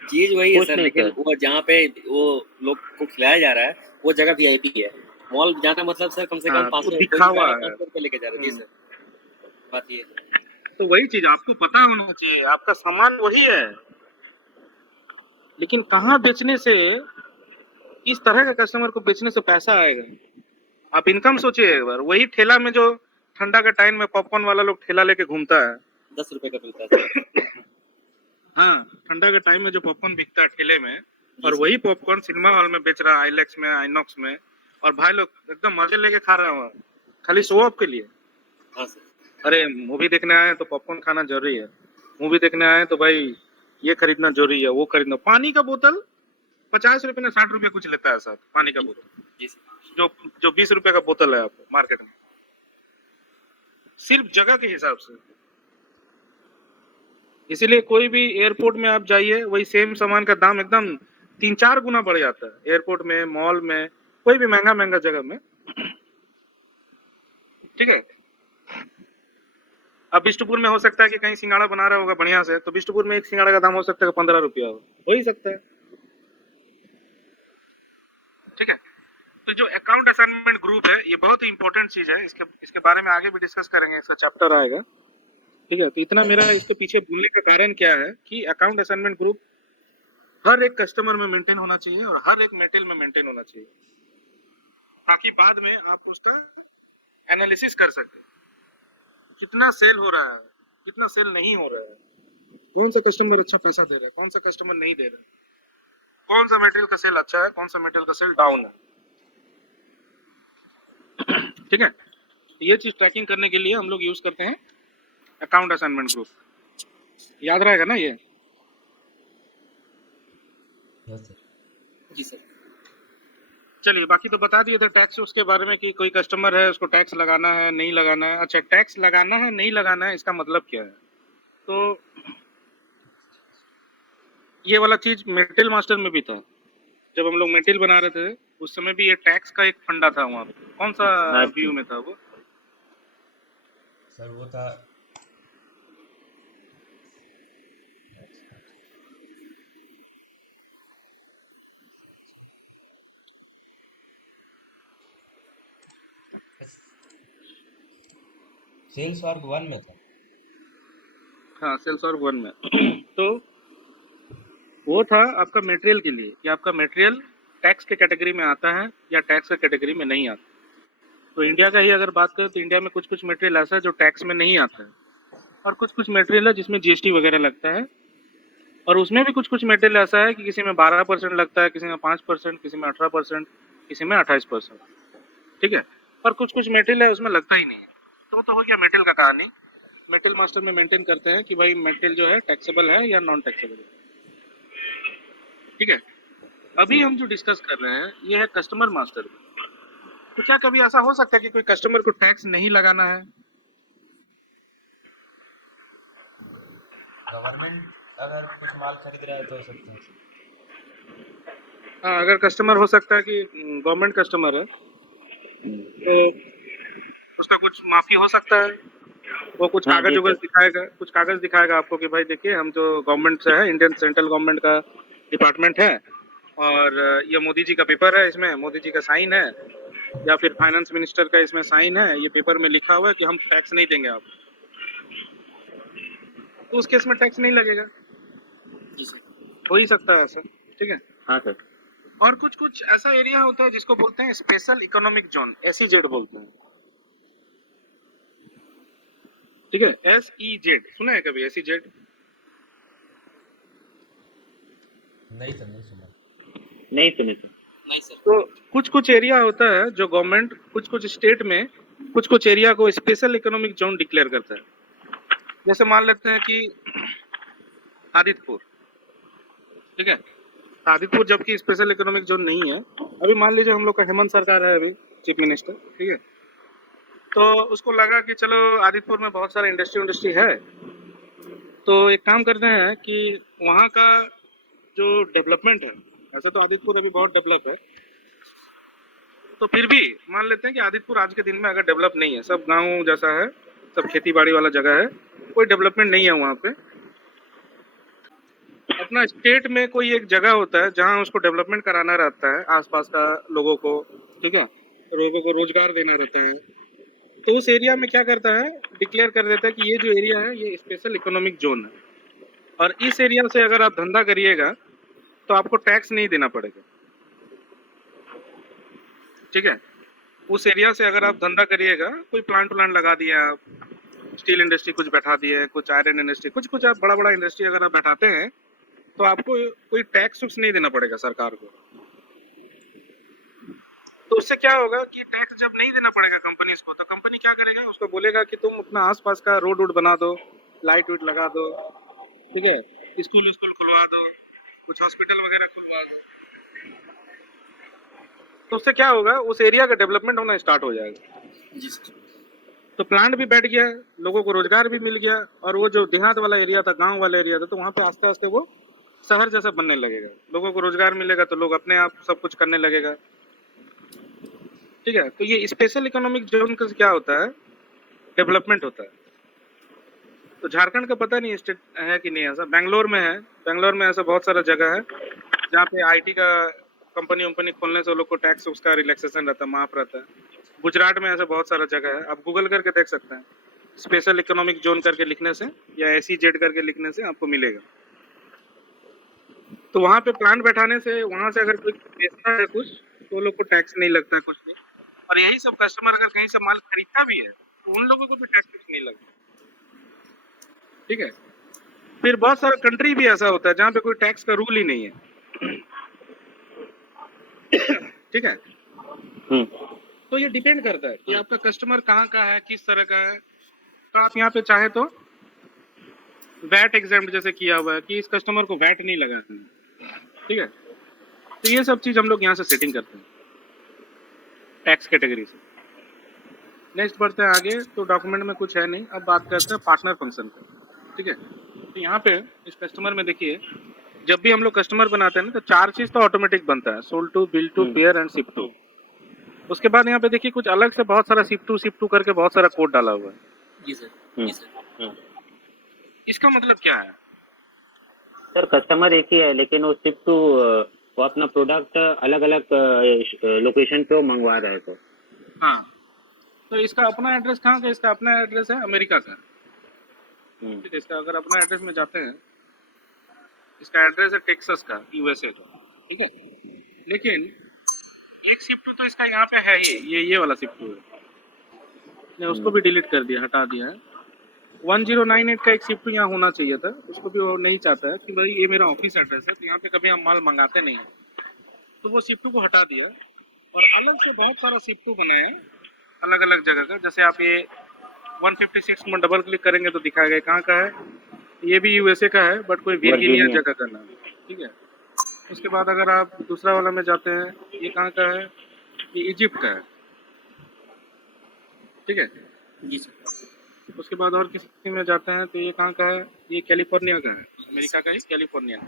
चीज वही है कुछ सर, नहीं लेकिन सर। वो जहाँ पे वो लोग को खिलाया जा रहा है वो जगह वीआईपी है। मॉल जाना मतलब सर कम से कम हाँ, 500, तो कोई दिखावा है। 500 रुपये लेके जा रहा है। जी सर, बात ये है। तो वही चीज आपको पता होना चाहिए, आपका सामान वही है, लेकिन कहाँ बेचने से, इस तरह का कस्टमर को बेचने से पैसा आएगा। आप इनकम सोचिए एक बार। वही ठेला में जो ठंडा का टाइम में पॉपकॉर्न वाला लोग ठेला लेके घूमता है, 10 रुपए का मिलता है सर। हाँ, ठंडा के टाइम में जो पॉपकॉर्न बिकता है ठेले में, जी और सर। वही पॉपकॉर्न सिनेमा हॉल में बेच रहा है, आईलैक्स में, आइनॉक्स में, और भाई लोग एकदम मजे लेके खा रहे हैं खाली शो ऑफ के लिए। हाँ सर। अरे मूवी देखने आए तो पॉपकॉर्न खाना जरूरी है, मूवी देखने आए तो भाई ये खरीदना जरूरी है, वो खरीदना। पानी का बोतल 50 रुपए ना 60 रुपया कुछ लेता है साथ, पानी का बोतल, जी सर। जो 20 रुपए का बोतल है आपको मार्केट में, सिर्फ जगह के हिसाब से। इसीलिए कोई भी एयरपोर्ट में आप जाइए, वही सेम सामान का दाम एकदम 3-4 गुना बढ़ जाता है एयरपोर्ट में, मॉल में, कोई भी महंगा महंगा जगह में। ठीक है, अब बिष्टुपुर में हो सकता है कि कहीं सिंगाड़ा बना रहा होगा बढ़िया से, तो बिष्टुपुर में एक सिंगाड़ा का दाम हो सकता है 15 रुपया हो ही सकता है। ठीक है, तो जो अकाउंट असाइनमेंट ग्रुप है ये बहुत ही इंपॉर्टेंट चीज है, इसके बारे में आगे भी डिस्कस करेंगे, इसका चैप्टर आएगा। ठीक है, तो इतना मेरा इसके पीछे बोलने का कारण क्या है कि अकाउंट असाइनमेंट ग्रुप हर एक कस्टमर में मेंटेन होना चाहिए और हर एक मेटेरियल में मेंटेन होना चाहिए, ताकि बाद में आप उसका एनालिसिस कर सके, कितना सेल हो रहा है, कितना सेल नहीं हो रहा है, कौन सा कस्टमर अच्छा पैसा दे रहा है, कौन सा कस्टमर नहीं दे रहा है, कौन सा मटेरियल का सेल अच्छा है, कौन सा मटेरियल का सेल डाउन है। ठीक है, ये चीज ट्रैकिंग करने के लिए हम लोग यूज करते हैं अकाउंट असाइनमेंट ग्रुप। याद रहेगा ना ये? Yes sir. जी सर। चलिए, बाकी तो बता दिए थे टैक्स उसके बारे में कि कोई कस्टमर है उसको टैक्स लगाना है नहीं लगाना है। अच्छा, टैक्स लगाना है नहीं लगाना है इसका मतलब क्या है? तो ये वाला चीज मेटल मास्टर में भी था, जब हम लोग मेटल बना रहे थे उस समय भी ये टैक्स का एक फंडा था वहाँ पे। कौन सा व्यू में था वो? सर वो था सेल्स वर्ग 1 में था। हाँ, सेल्स और वन में तो वो था आपका मटेरियल के लिए कि आपका मटेरियल टैक्स के कैटेगरी में आता है या टैक्स के कैटेगरी में नहीं आता। तो इंडिया का ही अगर बात करें तो इंडिया में कुछ कुछ मटेरियल ऐसा है जो टैक्स में नहीं आता है, और कुछ कुछ मटेरियल है जिसमें जीएसटी वगैरह लगता है, और उसमें भी कुछ कुछ मटेरियल ऐसा है कि किसी में 12% लगता है, किसी में 5%, किसी में 18%, किसी में 28%। ठीक है, और कुछ कुछ मटेरियल है उसमें लगता ही नहीं है। तो हो गया मटेरियल का कहानी। मेटल मास्टर में मेंटेन करते हैं कि भाई मेटल जो है टैक्सेबल है या नॉन टैक्सेबल है। ठीक है, अभी हम जो डिस्कस कर रहे हैं ये है कस्टमर मास्टर। तो क्या कभी ऐसा हो सकता है कि कोई कस्टमर को टैक्स नहीं लगाना है? गवर्नमेंट अगर कुछ माल खरीद रहा है तो हो सकता है। हाँ, अगर कस्टमर हो सकता है कि गवर्नमेंट कस्टमर है तो उसका कुछ माफी हो सकता है। वो कुछ हाँ कागज जी उगज सर। दिखाएगा, कुछ कागज दिखाएगा आपको कि भाई देखिए हम जो गवर्नमेंट से है, इंडियन सेंट्रल गवर्नमेंट का डिपार्टमेंट है, और ये मोदी जी का पेपर है, इसमें मोदी जी का साइन है, या फिर फाइनेंस मिनिस्टर का इसमें साइन है, ये पेपर में लिखा हुआ है कि हम टैक्स नहीं देंगे आपको। तो उस केस में टैक्स नहीं लगेगा। जी सर। हो ही सकता है ऐसा। ठीक है, हाँ सर। और कुछ कुछ ऐसा एरिया होता है जिसको बोलते हैं स्पेशल इकोनॉमिक जोन, SEZ बोलते हैं। ठीक है, SEZ सुना है कभी? SEZ नहीं सर, नहीं सुना। नहीं सुने सर। नहीं सर। तो कुछ कुछ एरिया होता है जो गवर्नमेंट कुछ कुछ स्टेट में कुछ कुछ एरिया को स्पेशल इकोनॉमिक जोन डिक्लेयर करता है। जैसे मान लेते हैं कि आदित्यपुर। ठीक है, आदित्यपुर जबकि स्पेशल इकोनॉमिक जोन नहीं है। अभी मान लीजिए हम लोग का हेमंत सरकार है अभी चीफ मिनिस्टर। ठीक है, तो उसको लगा कि चलो आदित्यपुर में बहुत सारा इंडस्ट्री है, तो एक काम करते हैं कि वहाँ का जो डेवलपमेंट है, वैसे तो आदित्यपुर अभी बहुत डेवलप है, तो फिर भी मान लेते हैं कि आदित्यपुर आज के दिन में अगर डेवलप नहीं है, सब गांव जैसा है, सब खेती बाड़ी वाला जगह है, कोई डेवलपमेंट नहीं है वहाँ पे। अपना स्टेट में कोई एक जगह होता है जहाँ उसको डेवलपमेंट कराना रहता है आसपास का लोगों को। ठीक है, लोगों को रोजगार देना रहता है। तो उस एरिया में क्या करता है, डिक्लेयर कर देता है कि ये जो एरिया है ये स्पेशल इकोनॉमिक जोन है, और इस एरिया से अगर आप धंधा करिएगा तो आपको टैक्स नहीं देना पड़ेगा। ठीक है, उस एरिया से अगर आप धंधा करिएगा, कोई प्लांट लगा दिया आप, स्टील इंडस्ट्री कुछ बैठा दिए, कुछ आयरन इंडस्ट्री, कुछ कुछ आप बड़ा बड़ा इंडस्ट्री अगर आप बैठाते हैं, तो आपको कोई टैक्स नहीं देना पड़ेगा सरकार को। तो उससे क्या होगा कि टैक्स जब नहीं देना पड़ेगा कंपनीज को, तो कंपनी क्या करेगा, उसको बोलेगा कि तुम अपना आसपास का रोड वोड बना दो, लाइट वाइट लगा दो। ठीक है, स्कूल खुलवा दो, कुछ हॉस्पिटल वगैरह खुलवा दो। तो उससे क्या होगा, उस एरिया का डेवलपमेंट होना स्टार्ट हो जाएगा। जी सर। तो प्लांट भी बैठ गया, लोगों को रोजगार भी मिल गया, और वो जो देहात वाला एरिया था, गांव वाला एरिया था, तो वहाँ पे आस्ते आस्ते वो शहर जैसा बनने लगेगा। लोगों को रोजगार मिलेगा तो लोग अपने आप सब कुछ करने लगेगा। ठीक है, तो ये स्पेशल इकोनॉमिक जोन का क्या होता है, डेवलपमेंट होता है। तो झारखंड का पता नहीं स्टेट है कि नहीं ऐसा, बेंगलोर में है। बेंगलोर में ऐसा बहुत सारा जगह है जहाँ पे IT का कंपनी खोलने से लोग को टैक्स उसका रिलैक्सेशन रहता है, माफ रहता है। गुजरात में ऐसा बहुत सारा जगह है, आप गूगल करके देख सकते हैं, स्पेशल इकोनॉमिक जोन करके लिखने से या SEZ करके लिखने से आपको मिलेगा। तो वहाँ पे प्लांट बैठाने से, वहाँ से अगर कोई बेचता है कुछ, तो लोग को टैक्स नहीं लगता है कुछ नहीं। और यही सब कस्टमर अगर कहीं से माल खरीदता भी है तो उन लोगों को भी टैक्स नहीं लगता। ठीक है, फिर बहुत सारा कंट्री भी ऐसा होता है जहाँ पे कोई टैक्स का रूल ही नहीं है। ठीक है, तो ये डिपेंड करता है कि आपका कस्टमर कहाँ का है, किस तरह का है। तो आप यहाँ पे चाहे तो वैट एग्जाम्प्ट जैसे किया हुआ है कि इस कस्टमर को वैट नहीं लगाना है। ठीक है, तो ये सब चीज हम लोग यहाँ से सेटिंग करते हैं टैक्स कैटेगरी से। नेक्स्ट बढ़ते हैं आगे, तो डॉक्यूमेंट में कुछ है नहीं। अब बात करते हैं पार्टनर फंक्शन का। ठीक है, तो यहाँ पे इस कस्टमर में देखिए, जब भी हम लोग कस्टमर बनाते हैं ना, तो 4 चीज तो ऑटोमेटिक बनता है, sold to, bill to, payer and ship to. उसके बाद यहाँ पे देखिए कुछ अलग से बहुत सारा शिप टू करके बहुत सारा कोड डाला हुआ है। जी सर। जी सर। इसका मतलब क्या है? सर कस्टमर एक ही है, लेकिन वो शिप टू वो अपना प्रोडक्ट अलग अलग लोकेशन पे वो मंगवा रहा है। तो हाँ, तो इसका अपना एड्रेस कहाँ का? इसका अपना एड्रेस है अमेरिका का। ठीक है, इसका अगर अपना एड्रेस में जाते हैं, इसका एड्रेस है टेक्सास का, यूएसए का। ठीक है, लेकिन एक शिफ्ट तो इसका यहाँ पे है ही, ये वाला शिफ्ट है, ने उसको भी डिलीट कर दिया, हटा दिया है। 1098 का एक शिफ्ट यहाँ होना चाहिए था, उसको भी वो नहीं चाहता है कि भाई ये मेरा ऑफिस एड्रेस है, तो यहाँ पे कभी हम माल मंगाते नहीं है, तो वो शिफ्ट को हटा दिया और अलग से बहुत सारा शिफ्ट बनाया है अलग अलग जगह का। जैसे आप ये 156 में डबल क्लिक करेंगे तो दिखाएगा कहाँ का है। ये भी यूएसए का है, बट कोई वर्जीनिया जगह का नाम है। ठीक है, उसके बाद अगर आप दूसरा वाला में जाते हैं, ये कहाँ का है? ये इजिप्ट का है। ठीक है जी सर। उसके बाद और किसी में जाते हैं तो ये कहाँ का है? ये कैलिफोर्निया का है, अमेरिका का ही कैलिफोर्निया।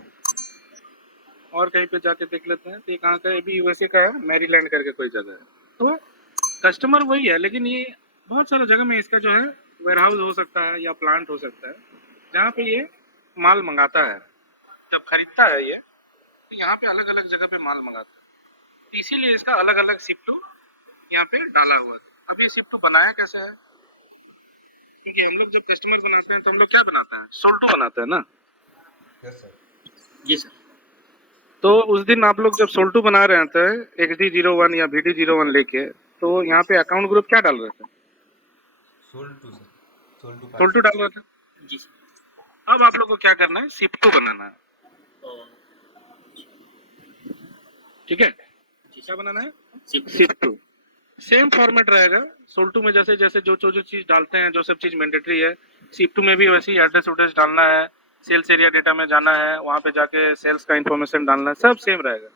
और कहीं पे जाके देख लेते हैं तो ये कहाँ का है? ये भी यूएसए का है, मैरीलैंड करके कोई जगह है। तो कस्टमर वही है, लेकिन ये बहुत सारा जगह में इसका जो है वेयरहाउस हो सकता है या प्लांट हो सकता है जहाँ पे ये माल मंगाता है। जब खरीदता है ये, तो यहाँ पे अलग अलग जगह पे माल मंगाता है, तो इसीलिए इसका अलग अलग शिफ्ट यहाँ पे डाला हुआ है। अब ये शिफ्ट बनाया कैसे है? क्योंकि हम लोग जब कस्टमर बनाते हैं तो हम लोग क्या बनाते हैं? सोल्टू बनाते हैं ना। Yes sir. जी सर। तो उस दिन आप लोग जब सोल्टू बना रहे थे XD01 या VD01 लेके, तो यहाँ पे अकाउंट ग्रुप क्या डाल रहे थे? सोल्टू सर। सोल्टू सोल्टू डाल रहे थे। जी सर। अब आप लोग को क्या करना है? शिफ्टू बनाना है। ठीक है, क्या बनाना है? शिफ्टू। सेम फॉर्मेट रहेगा सोल्टू में, जैसे जैसे जो जो चीज डालते हैं, जो सब चीज मैंडेटरी है, शिफ्टू में भी वैसे ही एड्रेस उड्रेस डालना है, सेल्स एरिया डेटा में जाना है, वहां पे जाके सेल्स का इंफॉर्मेशन डालना है, सब सेम रहेगा।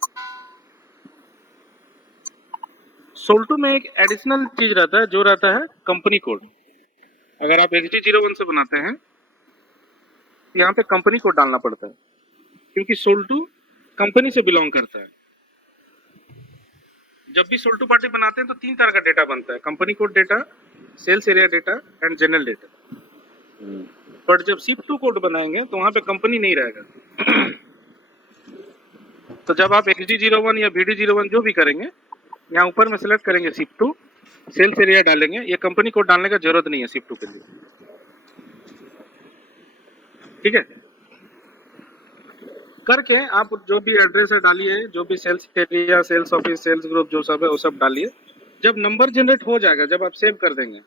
सोल्टू में एक एडिशनल चीज रहता है जो रहता है कंपनी कोड। अगर आप XD01 से बनाते हैं, यहाँ पे कंपनी कोड डालना पड़ता है, क्योंकि सोल्टू कंपनी से बिलोंग करता है। जब भी सोल्टू पार्टी बनाते हैं तो 3 तरह का डेटा बनता है: company code data, sales area data and general data. But जब शिफ्ट टू कोड बनाएंगे तो वहां पे कंपनी नहीं रहेगा। तो जब आप XD01 या VD01 जो भी करेंगे, यहाँ ऊपर में सेलेक्ट करेंगे शिफ्ट टू, सेल्स एरिया डालेंगे, ये कंपनी कोड डालने का जरूरत नहीं है शिफ्ट टू के लिए। ठीक है, करके आप जो भी एड्रेस है डालिए, जो भी sales area, sales office, sales group जो सब है वो सब डालिए। जब नंबर जनरेट हो जाएगा, जब आप सेव कर देंगे,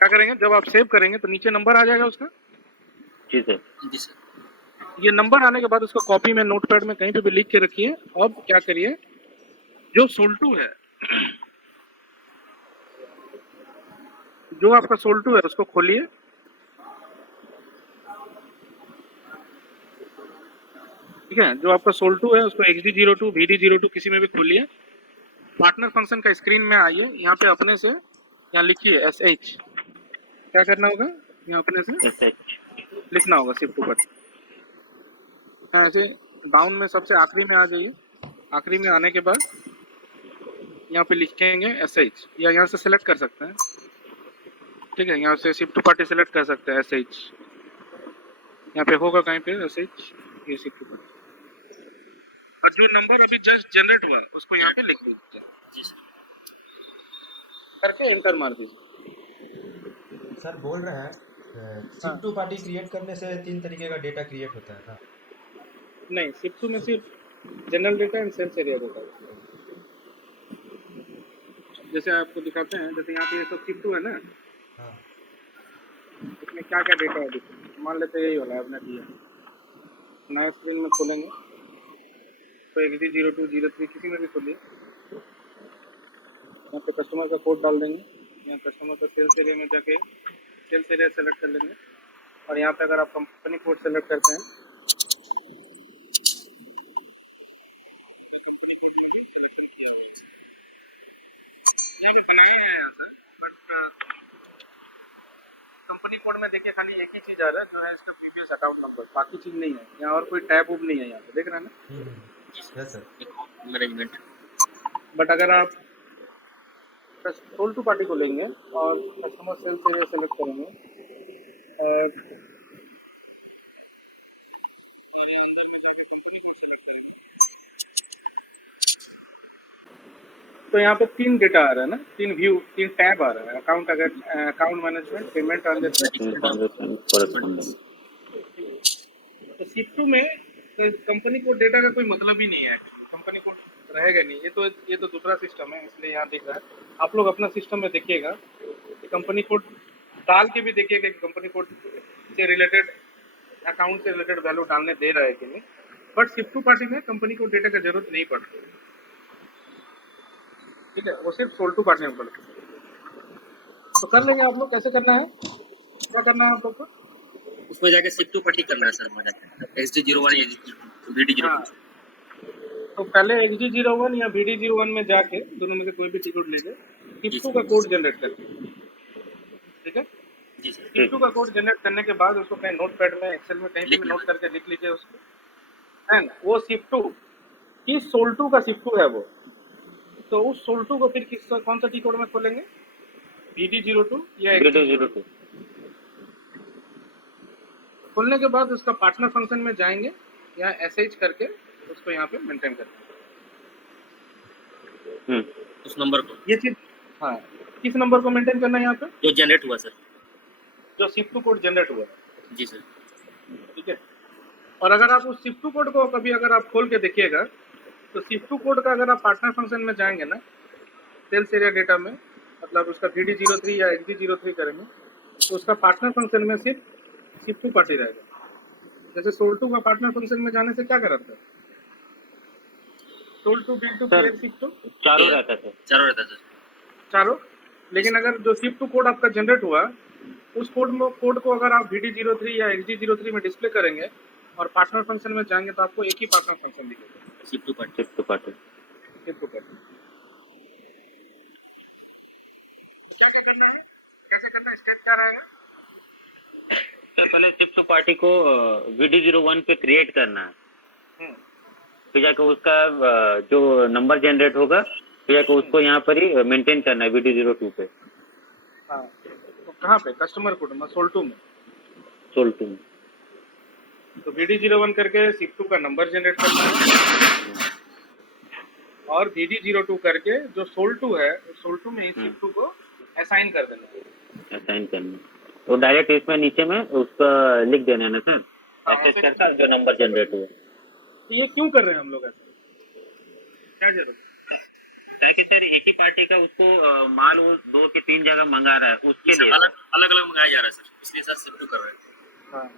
क्या करेंगे? जब आप सेव करेंगे तो नीचे नंबर आ जाएगा उसका। जी सर। जी सर। ये नंबर आने के बाद उसको कॉपी में, नोटपैड में कहीं पे भी लिख के रखिए। अब क्या करिए, जो सोल्टू है, जो आपका सोल्टू है उसको खोलिए। ठीक है, जो आपका सोल्टू है उसको XD02 VD02 किसी में भी खोलिए। पार्टनर फंक्शन का स्क्रीन में आइए, यहाँ पे अपने से यहाँ लिखिए SH। क्या करना होगा? यहाँ अपने से SH लिखना होगा शिफ्ट ऊपर। ऐसे डाउन में सबसे आखिरी में आ जाइए। आखिरी में आने के बाद यहाँ पे लिखेंगे SH, या यहाँ से सेलेक्ट कर सकते हैं। ठीक है, यहाँ से शिफ्ट टू पार्टी सेलेक्ट कर सकते हैं SH। यहाँ पे होगा कहीं पे SH, ये शिफ्ट टू पार्टी। और जो नंबर अभी जस्ट जनरेट हुआ उसको यहाँ पे लिख दीजिए। जी सर। करके इंटर मार दीजिए। सर बोल रहे हैं शिफ्ट टू पार्टी क्रिएट करने से 3 तरीके का डेटा क्रिएट होता है ना? नहीं, शिफ्ट टू में सिर्फ general data and sales area data. जैसे आपको दिखाते हैं, जैसे यहाँ पे ये सब शिफ्ट टू है ना, हाँ। इसमें क्या क्या डेटा है मान लेते हैं, यही वाला है आपने दिया। नया स्क्रीन में खोलेंगे तो XD02 03 किसी में भी खोलिए। यहाँ पे कस्टमर का कोड डाल देंगे, यहाँ कस्टमर का सेल्स एरिया में जाके सेल्स एरिया सेलेक्ट कर लेंगे, और यहाँ पे अगर आप कंपनी कोड सेलेक्ट करते हैं, कंपनी कोड में देखिए खाली एक ही चीज आ रहा है, जो है इसका प्रीवियस अकाउंट नंबर, बाकी चीज नहीं है यहाँ, और कोई टैब उब नहीं है यहाँ पे, देख रहे हैं ना। Yes sir. मैनेजमेंट। बट अगर आप सोल्टू पार्टी को लेंगे और कस्टमर सेल्स एरिया सेलेक्ट करेंगे, तो यहाँ पे 3 डेटा आ रहा है ना, 3 व्यू, 3 टैब आ रहा है, अकाउंट, अगर account management, payment transaction. Correspondent. तो शिफ्ट में तो कंपनी कोड डेटा का कोई मतलब ही नहीं है एक्चुअली, कंपनी कोड रहेगा नहीं। ये तो दूसरा सिस्टम है, इसलिए यहाँ दिख रहा है। आप लोग अपना सिस्टम में देखिएगा, कंपनी कोड डाल के भी देखिएगा कि कंपनी कोड से रिलेटेड, अकाउंट से रिलेटेड वैल्यू डालने दे रहा है कि नहीं। बट शिफ्ट टू पार्टी में कंपनी कोड डेटा का जरूरत नहीं पड़ती, ठीक है, वो सिर्फ सोल्ड टू पार्टी में पड़ता है। तो कर लेंगे आप लोग, कैसे करना है, क्या करना है आप लोग को? उसमें जाके शिफ्ट टू पार्टी करना है सर, हमारा XD01 या VD02। हाँ, तो पहले XD01 या VD01 में जाके दोनों में से कोई भी टिकट लेके शिफ्ट टू का कोड जनरेट करके, ठीक है। जी सर। शिफ्ट टू का कोड जनरेट करने के बाद उसको कहीं नोट पैड में, एक्सेल में, कहीं पे भी नोट करके लिख लीजिए उसको। एंड वो शिफ्ट टू किस सोल्ड टू का शिफ्ट टू है वो, तो उस सोल्ड टू को फिर किस कौन सा टी कोड में खोलेंगे, VD02 या VD02। खोलने के बाद उसका पार्टनर फंक्शन में जाएंगे या SH करके उसको यहाँ पे मेंटेन करेंगे उस नंबर को, ये चीज। हाँ, किस नंबर को मेंटेन करना है यहाँ पे, जो जनरेट हुआ सर, जो शिफ्ट टू कोड जनरेट हुआ है, जी सर। ठीक है। और अगर आप उस शिफ्ट टू कोड को कभी अगर आप खोल के देखिएगा, तो शिफ्ट टू कोड का अगर आप पार्टनर फंक्शन में जाएंगे ना, सेल्स एरिया डेटा में, मतलब उसका VD03 या XD03 करेंगे, तो उसका पार्टनर फंक्शन में सिर्फ शिफ्ट टू पार्टी रहेगा। जैसे सोल्ड टू का पार्टनर फंक्शन में जाने से क्या करता है, sold to, bill to, clear, shift to, चारों रहता है। चारों रहता है सर, चारों। लेकिन अगर जो शिफ्ट टू कोड आपका जनरेट हुआ, उस कोड को अगर आप VD03 या XD03 में डिस्प्ले करेंगे और पार्टनर फंक्शन में जाएंगे, तो आपको एक ही पार्टनर फंक्शन दिखेगा, shift to party. Shift to party. Shift to party. क्या क्या करना है, कैसे करना है, स्टेप क्या रहेगा? तो पहले शिफ्ट टू पार्टी को VD01 पे क्रिएट करना है, फिर जाकर उसका जो नंबर जनरेट होगा, फिर जाकर उसको यहाँ पर ही मेंटेन करना है VD02 पे। हाँ, तो कहाँ पे, कस्टमर कोड में, सोल्ड टू में, सोल्ड टू में। तो VD01 करके शिफ्ट टू का नंबर जनरेट करना है, और VD02 करके जो सोल्ड टू है, सोल्ड टू में ही शिफ्ट टू को असाइन कर देना है, असाइन करना, तो डायरेक्ट इसमें नीचे में उसका लिख देना है ना सर, ऐसे करता जो नंबर जनरेट हुआ। तो ये क्यों कर रहे हैं हम लोग ऐसे, क्या जरूरत है? कि सर एक ही पार्टी का उसको माल वो 2 के 3 जगह मंगा रहा है, उसके लिए अलग अलग मंगाया जा रहा है सर, इसलिए सर शिफ्ट टू कर रहे हैं। हाँ,